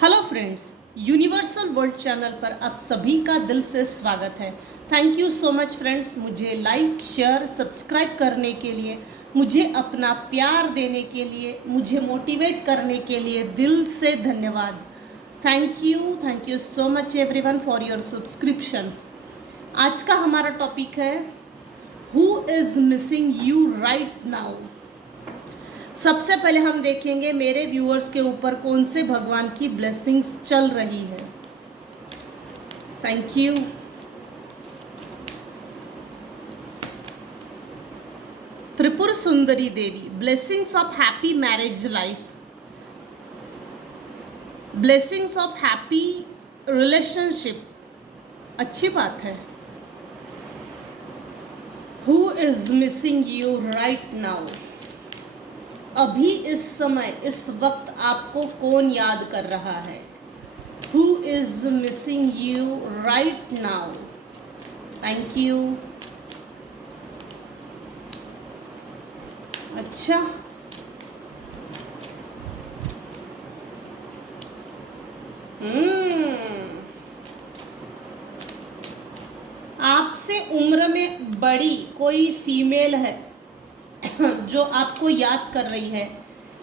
Hello friends, universal world channel पर आप सभी का दिल से स्वागत है। Thank you so much friends, मुझे लाइक शेयर सब्सक्राइब करने के लिए, मुझे अपना प्यार देने के लिए, मुझे मोटिवेट करने के लिए दिल से धन्यवाद। Thank you so much everyone for your subscription. आज का हमारा टॉपिक है who is missing you right now. सबसे पहले हम देखेंगे मेरे व्यूअर्स के ऊपर कौन से भगवान की ब्लेसिंग्स चल रही है। Thank you. Tripur Sundari Devi, blessings of happy marriage life, blessings of happy relationship. अच्छी बात है। Who is missing you right now. अभी इस समय इस वक्त आपको कौन याद कर रहा है। Who is missing you right now? Thank you. अच्छा, आपसे उम्र में बड़ी कोई फीमेल है जो आपको याद कर रही है।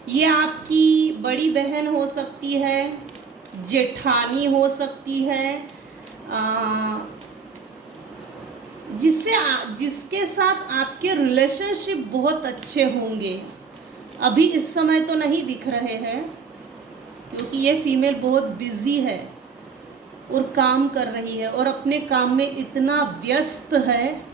ये आपकी बड़ी बहन हो सकती है, जेठानी हो सकती है, जिसके साथ आपके रिलेशनशिप बहुत अच्छे होंगे। अभी इस समय तो नहीं दिख रहे हैं क्योंकि ये फीमेल बहुत बिजी है और काम कर रही है और अपने काम में इतना व्यस्त है।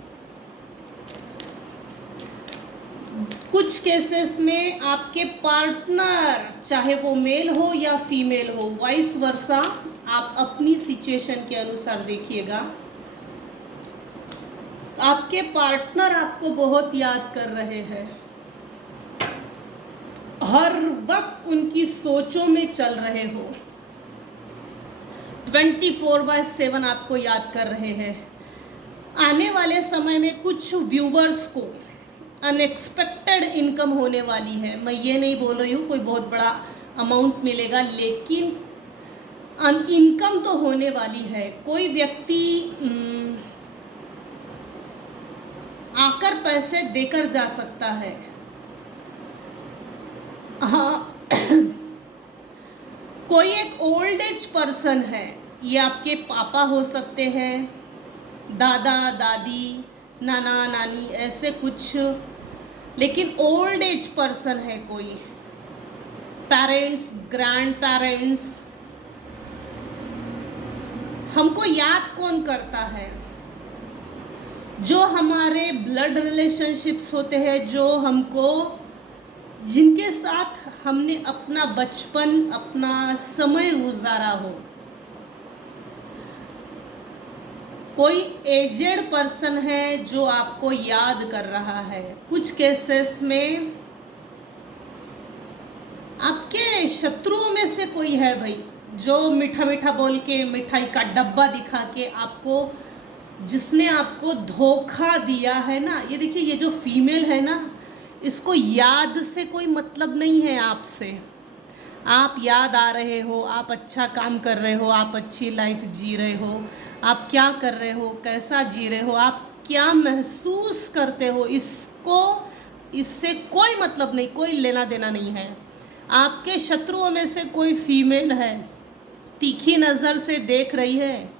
कुछ केसेस में आपके पार्टनर, चाहे वो मेल हो या फीमेल हो, वाइस वर्सा, आप अपनी सिचुएशन के अनुसार देखिएगा, आपके पार्टनर आपको बहुत याद कर रहे हैं, हर वक्त उनकी सोचों में चल रहे हो, 24/7 आपको याद कर रहे हैं। आने वाले समय में कुछ व्यूवर्स को अनएक्सपेक्टेड इनकम होने वाली है। मैं ये नहीं बोल रही हूँ कोई बहुत बड़ा अमाउंट मिलेगा, लेकिन इनकम तो होने वाली है। कोई व्यक्ति आकर पैसे देकर जा सकता है। हाँ कोई एक ओल्ड एज पर्सन है, ये आपके पापा हो सकते हैं, दादा दादी, नाना नानी, ऐसे कुछ, लेकिन ओल्ड एज पर्सन है कोई, पेरेंट्स, ग्रैंड पेरेंट्स। हमको याद कौन करता है? जो हमारे ब्लड रिलेशनशिप्स होते हैं, जो हमको, जिनके साथ हमने अपना बचपन, अपना समय गुजारा हो। कोई एजेड पर्सन है जो आपको याद कर रहा है। कुछ केसेस में आपके शत्रुओं में से कोई है भाई, जो मीठा मीठा बोल के, मिठाई का डब्बा दिखा के आपको, जिसने आपको धोखा दिया है ना। ये देखिए, ये जो फीमेल है ना, इसको याद से कोई मतलब नहीं है आपसे। आप याद आ रहे हो, आप अच्छा काम कर रहे हो, आप अच्छी लाइफ जी रहे हो, आप क्या कर रहे हो, कैसा जी रहे हो, आप क्या महसूस करते हो, इससे कोई मतलब नहीं, कोई लेना देना नहीं है। आपके शत्रुओं में से कोई फीमेल है, तीखी नज़र से देख रही है,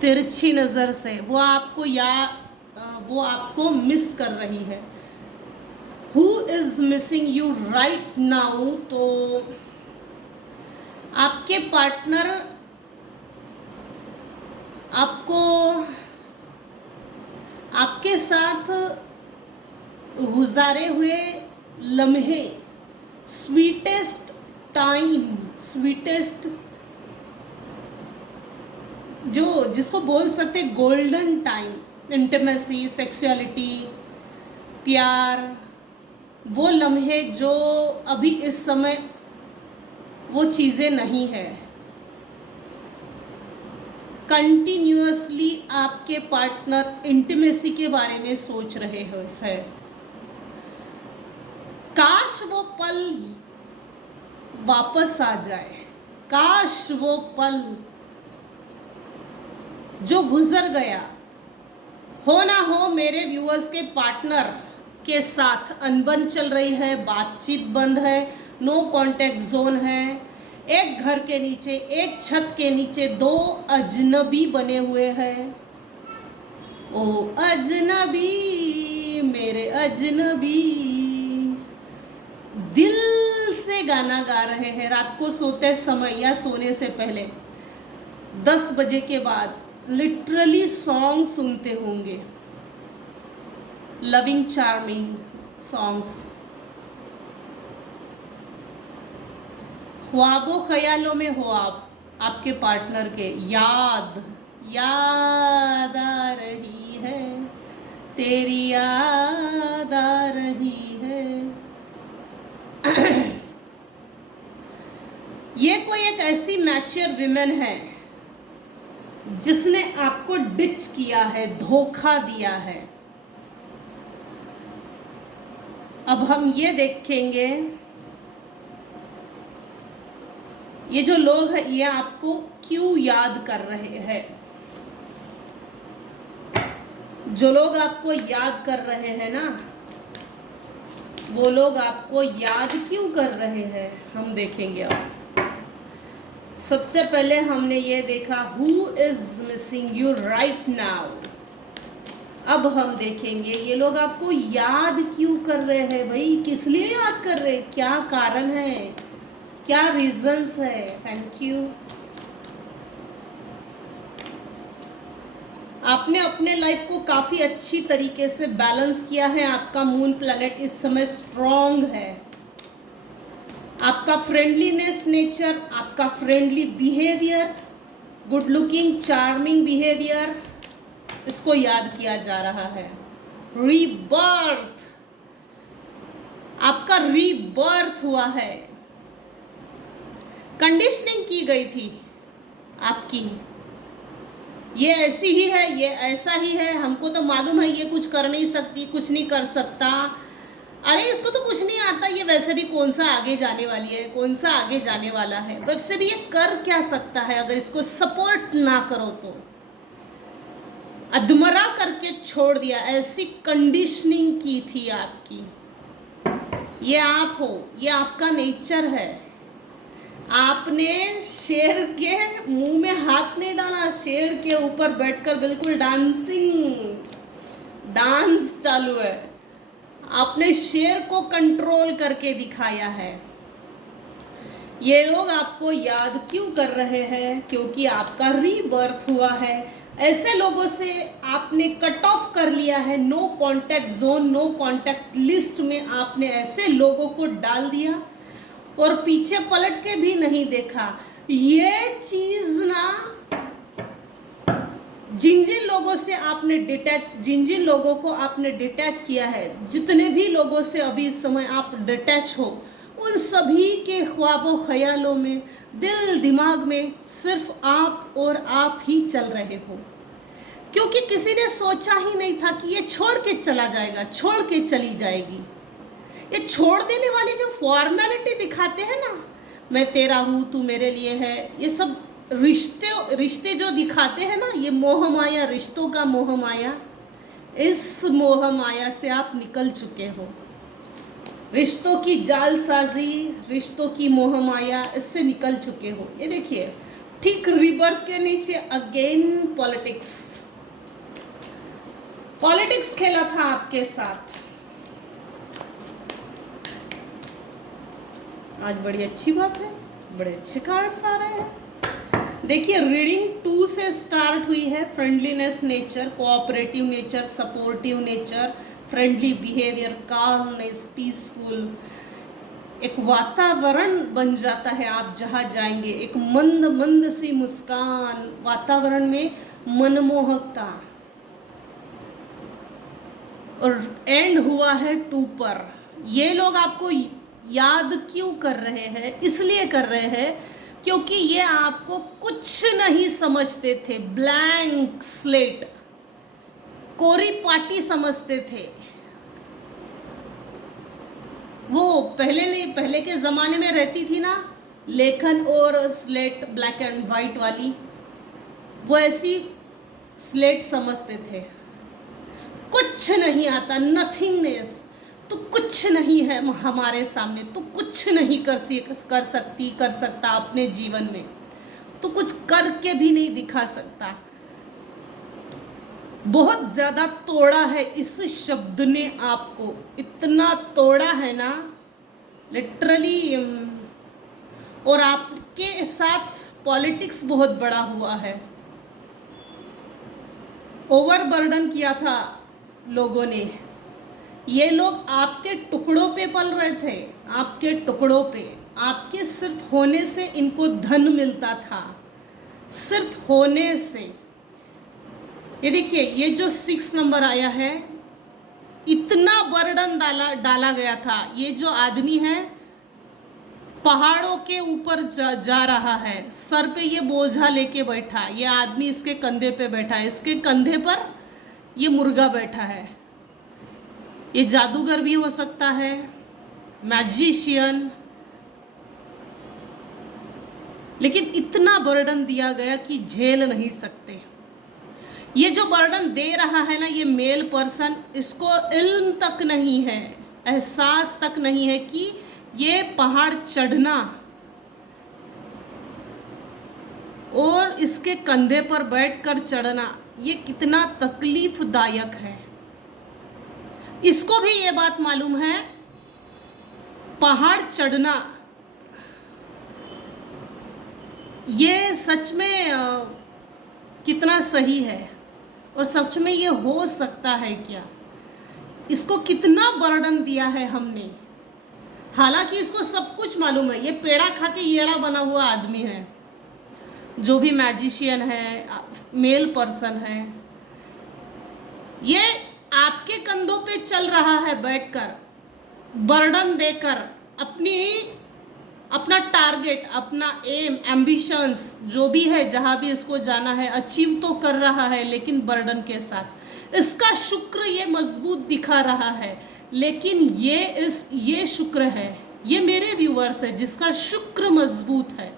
तिरछी नज़र से, वो आपको मिस कर रही है। Who is missing you right now. तो आपके पार्टनर आपको, आपके साथ गुजारे हुए लम्हे, स्वीटेस्ट टाइम, स्वीटेस्ट, जिसको बोल सकते गोल्डन टाइम, इंटिमेसी, सेक्सुअलिटी, प्यार, वो लम्हे जो अभी इस समय वो चीज़ें नहीं है। कंटिन्यूअसली आपके पार्टनर इंटिमेसी के बारे में सोच रहे हैं। काश वो पल वापस आ जाए। काश वो पल जो गुजर गया हो ना हो मेरे व्यूअर्स के पार्टनर के साथ अनबन चल रही है, बातचीत बंद है, नो कांटेक्ट जोन है, एक घर के नीचे, एक छत के नीचे दो अजनबी बने हुए हैं। ओ अजनबी मेरे अजनबी, दिल से गाना गा रहे हैं रात को सोते समय या सोने से पहले 10 बजे के बाद लिटरली सॉन्ग सुनते होंगे, लविंग चार्मिंग सॉन्ग्स। ख्वाबों ख्यालों में हो आप, आपके पार्टनर के, याद याद आ रही है, तेरी याद आ रही है। ये कोई एक ऐसी मैच्योर विमेन है जिसने आपको डिच किया है, धोखा दिया है। अब हम ये देखेंगे ये जो लोग हैं ये आपको क्यों याद कर रहे हैं। जो लोग आपको याद कर रहे हैं ना, वो लोग आपको याद क्यों कर रहे हैं, हम देखेंगे। अब सबसे पहले हमने ये देखा who is missing you right now. अब हम देखेंगे ये लोग आपको याद क्यों कर रहे हैं भाई, किस लिए याद कर रहे हैं, क्या कारण है, क्या रीजंस है। Thank you. आपने अपने लाइफ को काफी अच्छी तरीके से बैलेंस किया है, आपका मून प्लैनेट इस समय स्ट्रॉन्ग है, आपका फ्रेंडलीनेस नेचर, आपका friendly behaviour, good looking charming behaviour, इसको याद किया जा रहा है। रीबर्थ, आपका रीबर्थ हुआ है, कंडीशनिंग की गई थी आपकी, ये ऐसी ही है, ये ऐसा ही है, हमको तो मालूम है ये कुछ कर नहीं सकती, कुछ नहीं कर सकता, अरे इसको तो कुछ नहीं आता, ये वैसे भी कौन सा आगे जाने वाली है, कौन सा आगे जाने वाला है, वैसे भी ये कर क्या सकता है अगर इसको सपोर्ट ना करो तो। अधमरा करके छोड़ दिया, ऐसी कंडीशनिंग की थी आपकी। ये आप हो, ये आपका नेचर है। आपने शेर के मुंह में हाथ नहीं डाला, शेर के ऊपर बैठकर बिल्कुल डांस चालू है, आपने शेर को कंट्रोल करके दिखाया है। ये लोग आपको याद क्यों कर रहे हैं, क्योंकि आपका रीबर्थ हुआ है। ऐसे लोगों से आपने कट ऑफ कर लिया है, no contact zone, no contact list में आपने ऐसे लोगों को डाल दिया और पीछे पलट के भी नहीं देखा। ये चीज ना जिन जिन लोगों से आपने डिटैच, जिन जिन लोगों को आपने डिटैच किया है, जितने भी लोगों से अभी इस समय आप डिटैच हो, उन सभी के ख्वाबों ख्यालों में, दिल दिमाग में सिर्फ आप और आप ही चल रहे हो, क्योंकि किसी ने सोचा ही नहीं था कि ये छोड़ के चला जाएगा, छोड़ के चली जाएगी। ये छोड़ देने वाली जो फॉर्मेलिटी दिखाते हैं ना, मैं तेरा हूँ तू मेरे लिए है, ये सब रिश्ते जो दिखाते हैं ना, ये मोह माया, रिश्तों का मोह माया, इस मोह माया से आप निकल चुके हो। रिश्तों की जालसाजी, रिश्तों की मोह माया, इससे निकल चुके हो। ये देखिए ठीक रिबर्थ के नीचे अगेन पॉलिटिक्स खेला था आपके साथ। आज बड़ी अच्छी बात है, बड़े अच्छे कार्ड्स आ रहे हैं। देखिए रीडिंग 2 से स्टार्ट हुई है, friendliness nature, cooperative nature, supportive nature, friendly behaviour, calmness, peaceful, एक वातावरण बन जाता है आप जहाँ जाएंगे, एक मंद मंद सी मुस्कान, वातावरण में मनमोहकता, और एंड हुआ है 2 पर। ये लोग आपको याद क्यों कर रहे हैं, इसलिए कर रहे हैं क्योंकि ये आपको कुछ नहीं समझते थे, ब्लैंक स्लेट, कोरी पाटी समझते थे। वो पहले नहीं, पहले के ज़माने में रहती थी ना, लेखन और स्लेट ब्लैक एंड वाइट वाली, वो ऐसी स्लेट समझते थे, कुछ नहीं आता, नथिंगनेस, तो कुछ नहीं है हमारे सामने, तो कुछ नहीं कर सकती, कर सकता अपने जीवन में, तो कुछ करके भी नहीं दिखा सकता। बहुत ज़्यादा तोड़ा है इस शब्द ने आपको, इतना तोड़ा है ना लिटरली। और आपके साथ पॉलिटिक्स बहुत बड़ा हुआ है, ओवरबर्डन किया था लोगों ने। ये लोग आपके टुकड़ों पे पल रहे थे, आपके टुकड़ों पे, आपके सिर्फ होने से इनको धन मिलता था, सिर्फ होने से। ये देखिए, ये जो 6 नंबर आया है, इतना बर्डन डाला गया था। ये जो आदमी है पहाड़ों के ऊपर जा रहा है, सर पे ये बोझा लेके बैठा, ये आदमी इसके कंधे पे बैठा है, इसके कंधे पर ये मुर्गा बैठा है। ये जादूगर भी हो सकता है, मैजिशियन, लेकिन इतना बर्डन दिया गया कि झेल नहीं सकते। ये जो बर्डन दे रहा है ना, ये मेल पर्सन, इसको इल्म तक नहीं है, एहसास तक नहीं है कि ये पहाड़ चढ़ना और इसके कंधे पर बैठकर चढ़ना ये कितना तकलीफदायक है। इसको भी ये बात मालूम है, पहाड़ चढ़ना ये सच में कितना सही है और सच में ये हो सकता है क्या। इसको कितना बर्डन दिया है हमने, हालांकि इसको सब कुछ मालूम है। ये पेड़ा खा के येड़ा बना हुआ आदमी है, जो भी मैजिशियन है, मेल पर्सन है, ये आपके कंधों पे चल रहा है बैठकर, बर्डन देकर, अपना टारगेट, अपना एम, एम्बिशंस जो भी है, जहाँ भी इसको जाना है, अचीव तो कर रहा है, लेकिन बर्डन के साथ। इसका शुक्र ये मजबूत दिखा रहा है, लेकिन ये शुक्र है, ये मेरे व्यूअर्स है जिसका शुक्र मजबूत है।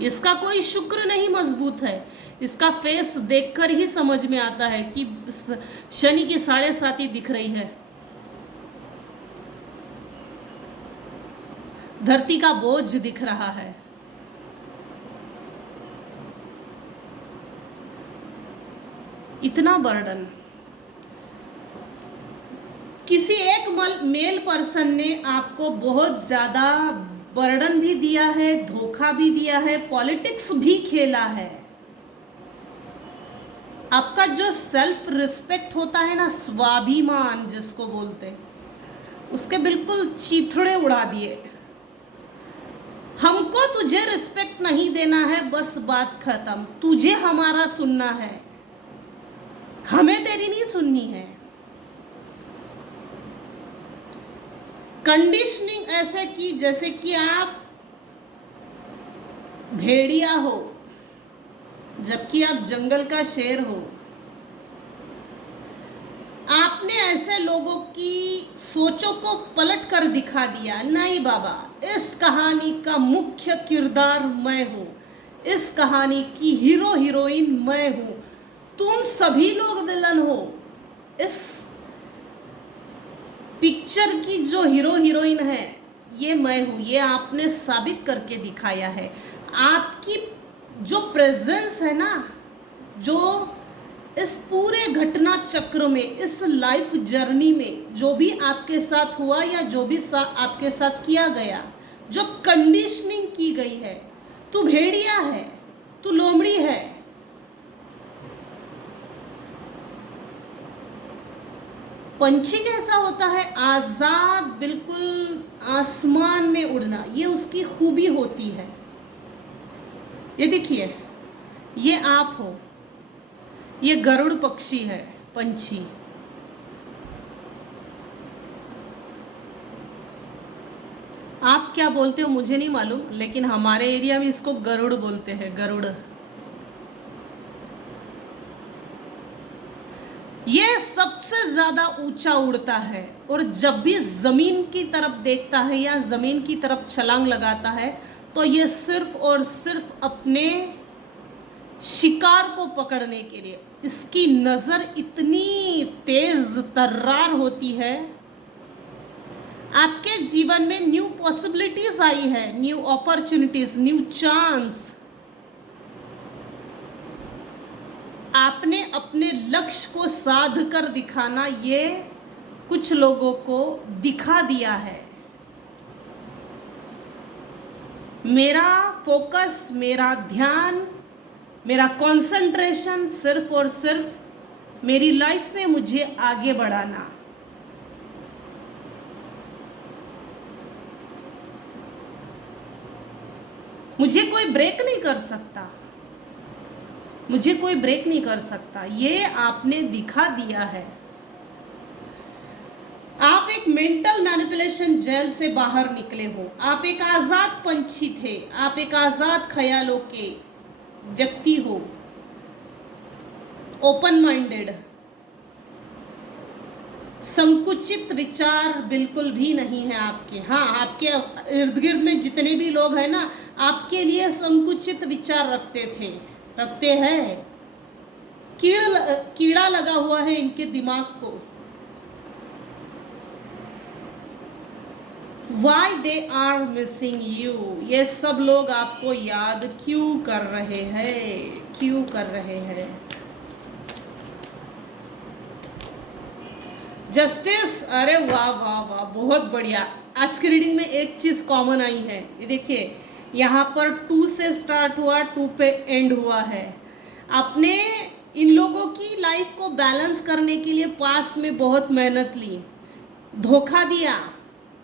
इसका कोई शुक्र नहीं मजबूत है, इसका फेस देखकर ही समझ में आता है कि शनि की 7.5 दिख रही है, धरती का बोझ दिख रहा है। इतना बर्डन किसी एक मेल पर्सन ने आपको बहुत ज्यादा बर्डन भी दिया है, धोखा भी दिया है, पॉलिटिक्स भी खेला है। आपका जो सेल्फ रिस्पेक्ट होता है ना, स्वाभिमान जिसको बोलते हैं, उसके बिल्कुल चीथड़े उड़ा दिए। हमको तुझे रिस्पेक्ट नहीं देना है, बस बात खत्म, तुझे हमारा सुनना है, हमें तेरी नहीं सुननी है। कंडीशनिंग ऐसे की जैसे कि आप भेड़िया हो, जबकि आप जंगल का शेर हो। आपने ऐसे लोगों की सोचों को पलट कर दिखा दिया, नहीं बाबा, इस कहानी का मुख्य किरदार मैं हूँ, इस कहानी की हीरो हीरोइन मैं हूँ, तुम सभी लोग विलन हो। इस पिक्चर की जो हीरो हीरोइन है ये मैं हूँ, ये आपने साबित करके दिखाया है। आपकी जो प्रेजेंस है ना, जो इस पूरे घटना चक्र में, इस लाइफ जर्नी में जो भी आपके साथ हुआ या जो भी आपके साथ किया गया, जो कंडीशनिंग की गई है, तू भेड़िया है, तू लोमड़ी है, पंछी कैसा होता है, आजाद, बिल्कुल आसमान में उड़ना, ये उसकी खूबी होती है। ये देखिए, ये आप हो, ये गरुड़ पक्षी है, पंछी। आप क्या बोलते हो मुझे नहीं मालूम, लेकिन हमारे एरिया में इसको गरुड़ बोलते हैं, गरुड़। ये सबसे ज़्यादा ऊंचा उड़ता है और जब भी ज़मीन की तरफ देखता है या ज़मीन की तरफ छलांग लगाता है तो ये सिर्फ और सिर्फ अपने शिकार को पकड़ने के लिए, इसकी नज़र इतनी तेज तर्रार होती है। आपके जीवन में न्यू पॉसिबिलिटीज आई है, न्यू अपॉर्चुनिटीज, न्यू चांस। आपने अपने लक्ष्य को साध कर दिखाना, ये कुछ लोगों को दिखा दिया है। मेरा फोकस, मेरा ध्यान, मेरा कंसंट्रेशन सिर्फ और सिर्फ मेरी लाइफ में मुझे आगे बढ़ाना। मुझे कोई ब्रेक नहीं कर सकता, मुझे कोई ब्रेक नहीं कर सकता, ये आपने दिखा दिया है। आप एक मेंटल मैनिपुलेशन जेल से बाहर निकले हो, आप एक आजाद पंछी थे, आप एक आजाद ख्यालों के व्यक्ति हो, ओपन माइंडेड। संकुचित विचार बिल्कुल भी नहीं है आपके। हाँ, आपके इर्द गिर्द में जितने भी लोग हैं ना, आपके लिए संकुचित विचार रखते हैं। कीड़ा लगा हुआ है इनके दिमाग को। Why they are missing you? ये सब लोग आपको याद क्यों कर रहे हैं, क्यों कर रहे हैं? जस्टिस, अरे वाह वाह वाह, बहुत बढ़िया। आज की रीडिंग में एक चीज़ कॉमन आई है, ये देखिए, यहाँ पर 2 से स्टार्ट हुआ, 2 पे एंड हुआ है। आपने इन लोगों की लाइफ को बैलेंस करने के लिए पास्ट में बहुत मेहनत ली, धोखा दिया,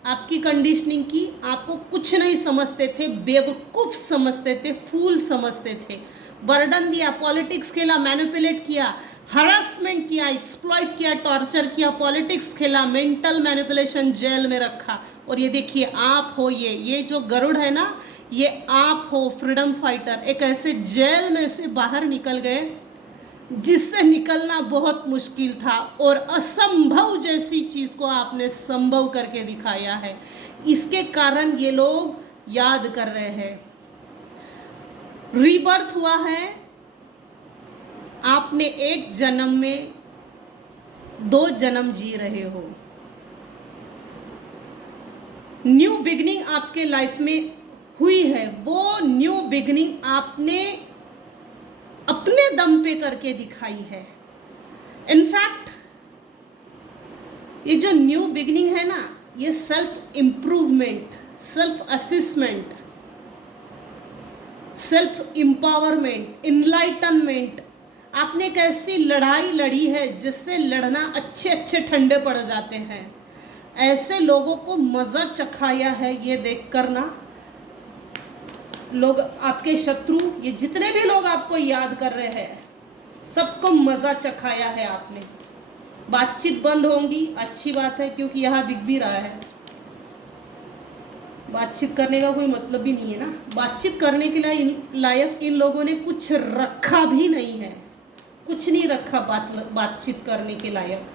आपकी कंडीशनिंग की, आपको कुछ नहीं समझते थे, बेवकूफ़ समझते थे, फूल समझते थे, बर्डन दिया, पॉलिटिक्स खेला, मैनिपुलेट किया, हरासमेंट किया, एक्सप्लॉइट किया, टॉर्चर किया, पॉलिटिक्स खेला, मेंटल मैनिपुलेशन जेल में रखा। और ये देखिए, आप हो, ये जो गरुड़ है ना, ये आप हो, फ्रीडम फाइटर, एक ऐसे जेल में से बाहर निकल गए जिससे निकलना बहुत मुश्किल था, और असंभव जैसी चीज़ को आपने संभव करके दिखाया है। इसके कारण ये लोग याद कर रहे हैं। रीबर्थ हुआ है, आपने एक जन्म में 2 जन्म जी रहे हो। न्यू बिगनिंग आपके लाइफ में हुई है, वो न्यू बिगनिंग आपने अपने दम पे करके दिखाई है। इनफैक्ट ये जो न्यू बिगनिंग है ना, ये self improvement, self assessment, self empowerment, enlightenment, आपने एक ऐसी लड़ाई लड़ी है जिससे लड़ना अच्छे अच्छे ठंडे पड़ जाते हैं। ऐसे लोगों को मज़ा चखाया है ये देख कर ना, लोग आपके शत्रु, ये जितने भी लोग आपको याद कर रहे हैं, सबको मज़ा चखाया है आपने। बातचीत बंद होंगी, अच्छी बात है, क्योंकि यहाँ दिख भी रहा है बातचीत करने का कोई मतलब भी नहीं है ना। बातचीत करने के लायक इन लोगों ने कुछ रखा भी नहीं है, कुछ नहीं रखा बातचीत करने के लायक,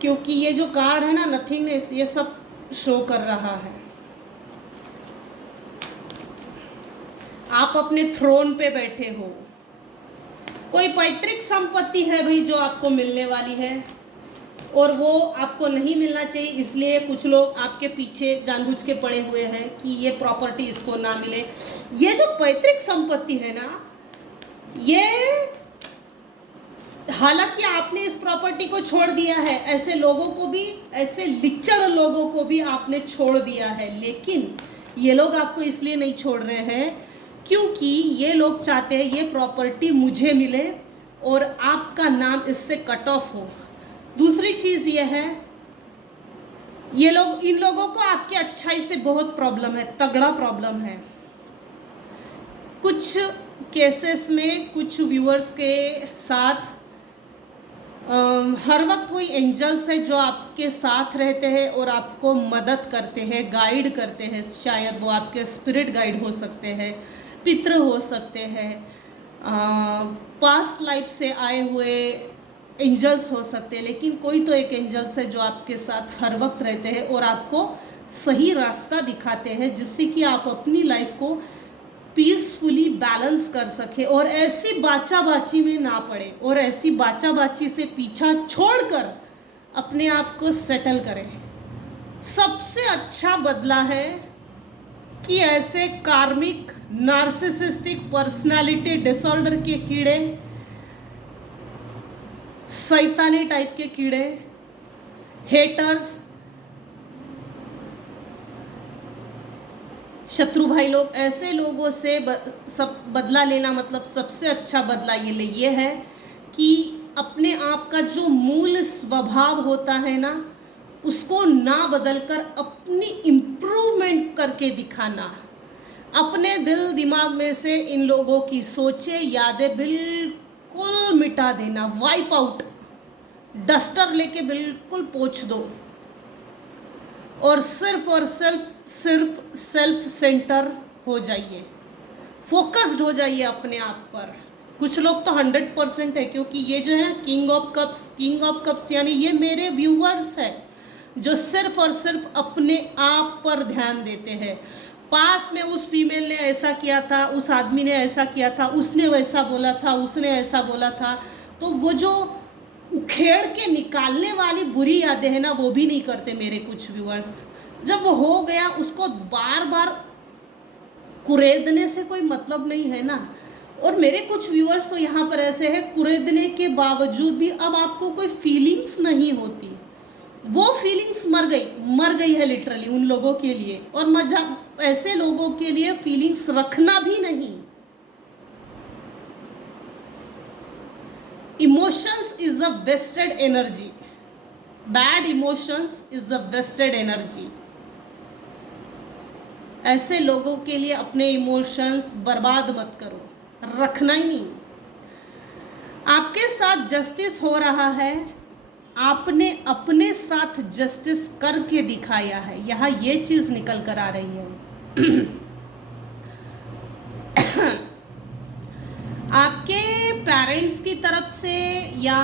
क्योंकि ये जो कार्ड है ना, नथिंगनेस, ये सब शो कर रहा है। आप अपने थ्रोन पे बैठे हो, कोई पैतृक संपत्ति है भाई जो आपको मिलने वाली है, और वो आपको नहीं मिलना चाहिए, इसलिए कुछ लोग आपके पीछे जानबूझ के पड़े हुए हैं कि ये प्रॉपर्टी इसको ना मिले। ये जो पैतृक संपत्ति है ना, ये हालांकि आपने इस प्रॉपर्टी को छोड़ दिया है, ऐसे लोगों को भी, ऐसे लिच्चड़ लोगों को भी आपने छोड़ दिया है, लेकिन ये लोग आपको इसलिए नहीं छोड़ रहे हैं क्योंकि ये लोग चाहते हैं ये प्रॉपर्टी मुझे मिले और आपका नाम इससे कट ऑफ हो। दूसरी चीज़ ये है, ये लोग, इन लोगों को आपकी अच्छाई से बहुत प्रॉब्लम है, तगड़ा प्रॉब्लम है। कुछ केसेस में कुछ व्यूअर्स के साथ हर वक्त कोई एंजल्स है जो आपके साथ रहते हैं और आपको मदद करते हैं, गाइड करते हैं। शायद वो आपके स्पिरिट गाइड हो सकते हैं, पितृ हो सकते हैं, पास्ट लाइफ से आए हुए एंजल्स हो सकते हैं, लेकिन कोई तो एक एंजल्स है जो आपके साथ हर वक्त रहते हैं और आपको सही रास्ता दिखाते हैं, जिससे कि आप अपनी लाइफ को पीसफुली बैलेंस कर सके और ऐसी बाचा बाची में ना पड़े और ऐसी बाचा बाची से पीछा छोड़कर अपने आप को सेटल करें। सबसे अच्छा बदला है कि ऐसे कार्मिक नार्सिसिस्टिक पर्सनालिटी डिसऑर्डर के कीड़े, शैतानी टाइप के कीड़े, हेटर्स, शत्रु भाई लोग, ऐसे लोगों से सब बदला लेना मतलब सबसे अच्छा बदला ये है कि अपने आप का जो मूल स्वभाव होता है ना, उसको ना बदलकर अपनी इम्प्रूवमेंट करके दिखाना। अपने दिल दिमाग में से इन लोगों की सोचें, यादें बिल्कुल मिटा देना, वाइप आउट, डस्टर लेके बिल्कुल पोंछ दो और सिर्फ सेल्फ सेंटर हो जाइए, फोकस्ड हो जाइए अपने आप पर। कुछ लोग तो 100% है, क्योंकि ये जो है ना किंग ऑफ कप्स यानी ये मेरे व्यूअर्स है जो सिर्फ और सिर्फ अपने आप पर ध्यान देते हैं। पास में उस फीमेल ने ऐसा किया था, उस आदमी ने ऐसा किया था, उसने वैसा बोला था, उसने ऐसा बोला था, तो वो जो उखेड़ के निकालने वाली बुरी यादें हैं ना, वो भी नहीं करते मेरे कुछ व्यूअर्स। जब वो हो गया उसको बार बार कुरेदने से कोई मतलब नहीं है ना। और मेरे कुछ व्यूअर्स तो यहाँ पर ऐसे हैं, कुरेदने के बावजूद भी अब आपको कोई फीलिंग्स नहीं होती, वो फीलिंग्स मर गई है लिटरली उन लोगों के लिए। और मजा ऐसे लोगों के लिए फीलिंग्स रखना भी नहीं। Emotions is a wasted energy, bad emotions is a wasted energy. ऐसे लोगों के लिए अपने इमोशंस बर्बाद मत करो, रखना ही नहीं। आपके साथ जस्टिस हो रहा है, आपने अपने साथ जस्टिस करके दिखाया है, यहाँ ये चीज निकल कर आ रही है। आपके पेरेंट्स की तरफ से, या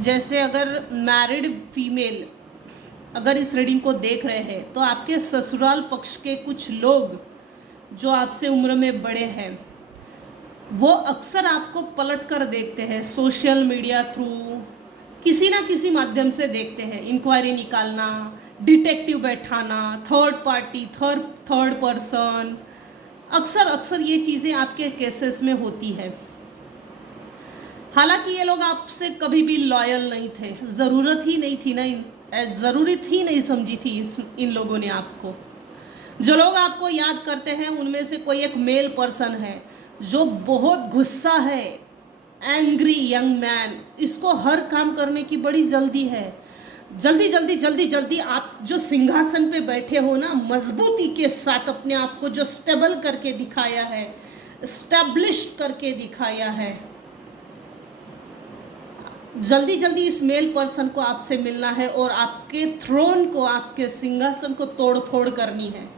जैसे अगर मैरिड फीमेल अगर इस रीडिंग को देख रहे हैं, तो आपके ससुराल पक्ष के कुछ लोग जो आपसे उम्र में बड़े हैं, वो अक्सर आपको पलट कर देखते हैं, सोशल मीडिया थ्रू किसी ना किसी माध्यम से देखते हैं। इंक्वायरी निकालना, डिटेक्टिव बैठाना, थर्ड पार्टी, थर्ड पर्सन, अक्सर ये चीज़ें आपके केसेस में होती है। हालांकि ये लोग आपसे कभी भी लॉयल नहीं थे, ज़रूरत ही नहीं थी ना, ज़रूरत ही नहीं समझी थी इन लोगों ने आपको। जो लोग आपको याद करते हैं उनमें से कोई एक मेल पर्सन है जो बहुत गुस्सा है, एंग्री यंग मैन, इसको हर काम करने की बड़ी जल्दी है। जल्दी आप जो सिंहासन पे बैठे हो ना, मजबूती के साथ अपने आप को जो स्टेबल करके दिखाया है, स्टैब्लिश्ड करके दिखाया है, जल्दी इस मेल पर्सन को आपसे मिलना है और आपके थ्रोन को, आपके सिंहासन को तोड़ फोड़ करनी है।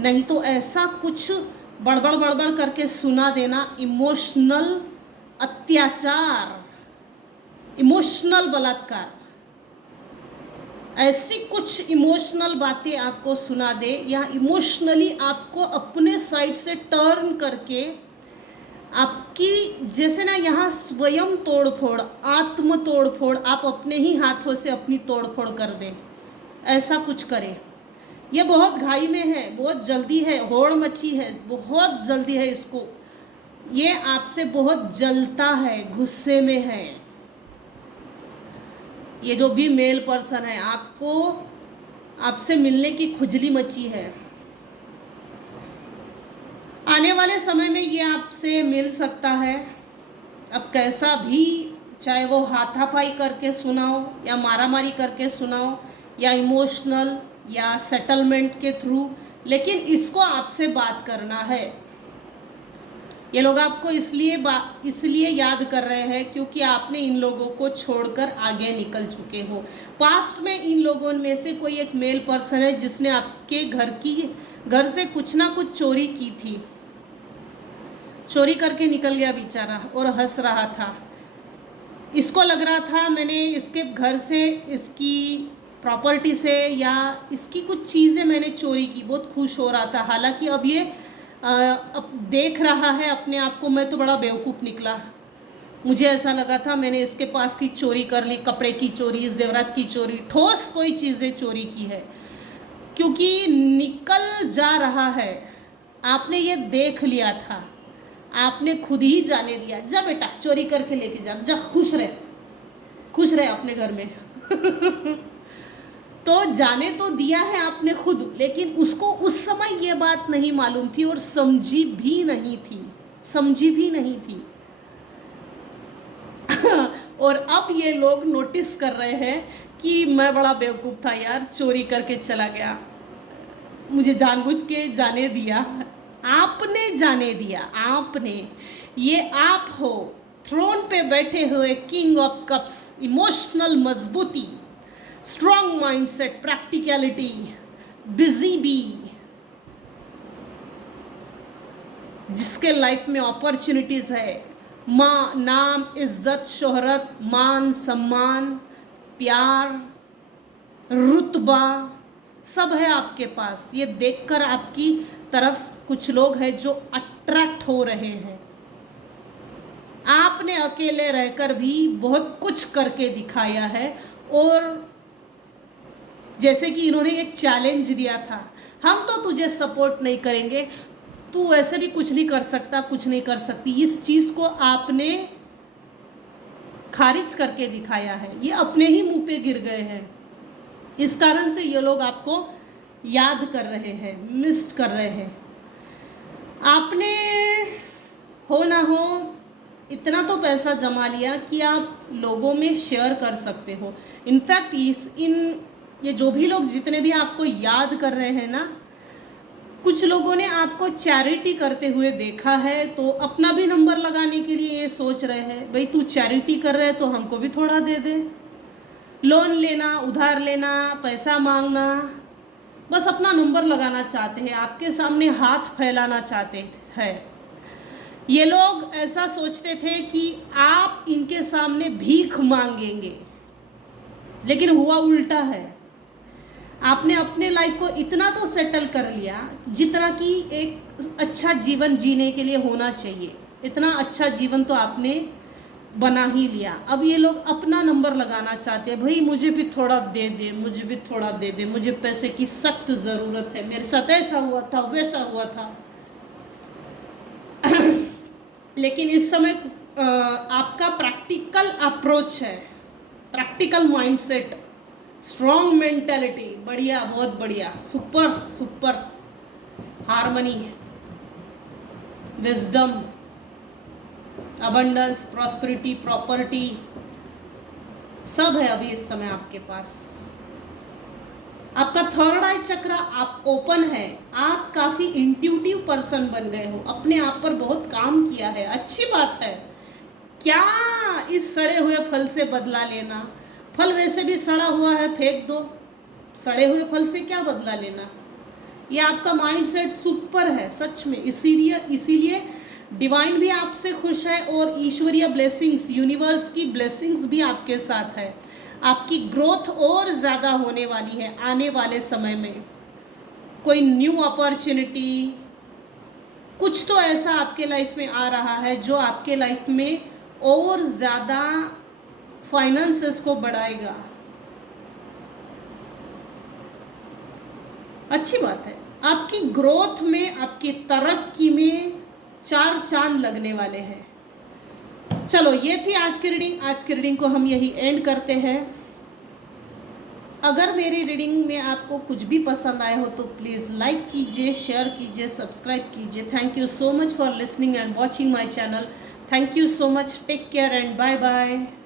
नहीं तो ऐसा कुछ बड़बड़ करके सुना देना, इमोशनल अत्याचार, इमोशनल बलात्कार, ऐसी कुछ इमोशनल बातें आपको सुना दे या इमोशनली आपको अपने साइड से टर्न करके आपकी, जैसे ना यहाँ स्वयं तोड़फोड़, आत्म तोड़फोड़, आप अपने ही हाथों से अपनी तोड़फोड़ कर दें, ऐसा कुछ करें। ये बहुत घाई में है, बहुत जल्दी है, होड़ मची है, बहुत जल्दी है इसको, ये आपसे बहुत जलता है, गुस्से में है। ये जो भी मेल पर्सन है, आपको आपसे मिलने की खुजली मची है। आने वाले समय में ये आपसे मिल सकता है। अब कैसा भी, चाहे वो हाथापाई करके सुनाओ या मारामारी करके सुनाओ या इमोशनल या सेटलमेंट के थ्रू, लेकिन इसको आपसे बात करना है। ये लोग आपको इसलिए याद कर रहे हैं क्योंकि आपने इन लोगों को छोड़कर आगे निकल चुके हो। पास्ट में इन लोगों में से कोई एक मेल पर्सन है जिसने आपके घर से कुछ ना कुछ चोरी की थी, चोरी करके निकल गया बेचारा और हंस रहा था। इसको लग रहा था मैंने इसके घर से, इसकी प्रॉपर्टी से या इसकी कुछ चीज़ें मैंने चोरी की, बहुत खुश हो रहा था। हालांकि अब ये अब देख रहा है अपने आप को, मैं तो बड़ा बेवकूफ़ निकला। मुझे ऐसा लगा था मैंने इसके पास की चोरी कर ली, कपड़े की चोरी, जेवरात की चोरी, ठोस कोई चीज़ें चोरी की है, क्योंकि निकल जा रहा है। आपने ये देख लिया था, आपने खुद ही जाने दिया, जा बेटा चोरी करके लेके जा, जा खुश रहे अपने घर में। तो जाने तो दिया है आपने खुद, लेकिन उसको उस समय ये बात नहीं मालूम थी और समझी भी नहीं थी। और अब ये लोग नोटिस कर रहे हैं कि मैं बड़ा बेवकूफ़ था यार, चोरी करके चला गया, मुझे जानबूझ के जाने दिया। आपने जाने दिया, आपने, ये आप हो थ्रोन पे बैठे हुए किंग ऑफ कप्स, इमोशनल मजबूती, strong mindset, practicality, busy bee, जिसके लाइफ में अपॉर्चुनिटीज़ है, माँ, नाम, इज्जत, शोहरत, मान सम्मान, प्यार, रुतबा सब है आपके पास। ये देखकर आपकी तरफ कुछ लोग हैं जो अट्रैक्ट हो रहे हैं। आपने अकेले रहकर भी बहुत कुछ करके दिखाया है, और जैसे कि इन्होंने एक चैलेंज दिया था, हम तो तुझे सपोर्ट नहीं करेंगे, तू ऐसे भी कुछ नहीं कर सकता, कुछ नहीं कर सकती। इस चीज़ को आपने खारिज करके दिखाया है, ये अपने ही मुंह पे गिर गए हैं। इस कारण से ये लोग आपको याद कर रहे हैं, मिस कर रहे हैं। आपने हो ना हो इतना तो पैसा जमा लिया कि आप लोगों में शेयर कर सकते हो। इनफैक्ट ये जो भी लोग जितने भी आपको याद कर रहे हैं ना, कुछ लोगों ने आपको चैरिटी करते हुए देखा है, तो अपना भी नंबर लगाने के लिए ये सोच रहे हैं, भाई तू चैरिटी कर रहे है तो हमको भी थोड़ा दे दे। लोन लेना, उधार लेना, पैसा मांगना, बस अपना नंबर लगाना चाहते हैं, आपके सामने हाथ फैलाना चाहते हैं। ये लोग ऐसा सोचते थे कि आप इनके सामने भीख मांगेंगे, लेकिन हुआ उल्टा है। आपने अपने लाइफ को इतना तो सेटल कर लिया जितना कि एक अच्छा जीवन जीने के लिए होना चाहिए, इतना अच्छा जीवन तो आपने बना ही लिया। अब ये लोग अपना नंबर लगाना चाहते हैं, भाई मुझे भी थोड़ा दे दे, मुझे भी थोड़ा दे दे, मुझे पैसे की सख्त ज़रूरत है, मेरे साथ ऐसा हुआ था, वैसा हुआ था। लेकिन इस समय आपका प्रैक्टिकल अप्रोच है, प्रैक्टिकल माइंडसेट, स्ट्रॉन्ग मेंटेलिटी, बढ़िया, बहुत बढ़िया, super, harmony, wisdom, abundance, prosperity, property सब है अभी इस समय आपके पास। आपका थर्ड आई चक्र आप ओपन है, आप काफ़ी इंट्यूटिव पर्सन बन गए हो, अपने आप पर बहुत काम किया है, अच्छी बात है। क्या इस सड़े हुए फल से बदला लेना, फल वैसे भी सड़ा हुआ है, फेंक दो, सड़े हुए फल से क्या बदला लेना। ये आपका माइंडसेट सुपर है सच में, इसीलिए डिवाइन भी आपसे खुश है और ईश्वरीय ब्लेसिंग्स, यूनिवर्स की ब्लेसिंग्स भी आपके साथ है। आपकी ग्रोथ और ज़्यादा होने वाली है आने वाले समय में। कोई न्यू अपॉर्चुनिटी, कुछ तो ऐसा आपके लाइफ में आ रहा है जो आपके लाइफ में और ज़्यादा फाइनेंसेस को बढ़ाएगा। अच्छी बात है, आपकी ग्रोथ में, आपकी तरक्की में 4 चांद लगने वाले हैं। चलो ये थी आज की रीडिंग। आज की रीडिंग को हम यही एंड करते हैं। अगर मेरी रीडिंग में आपको कुछ भी पसंद आया हो तो प्लीज़ लाइक कीजिए, शेयर कीजिए, सब्सक्राइब कीजिए। Thank you so much for listening and watching my channel. Thank you so much, take care and bye bye.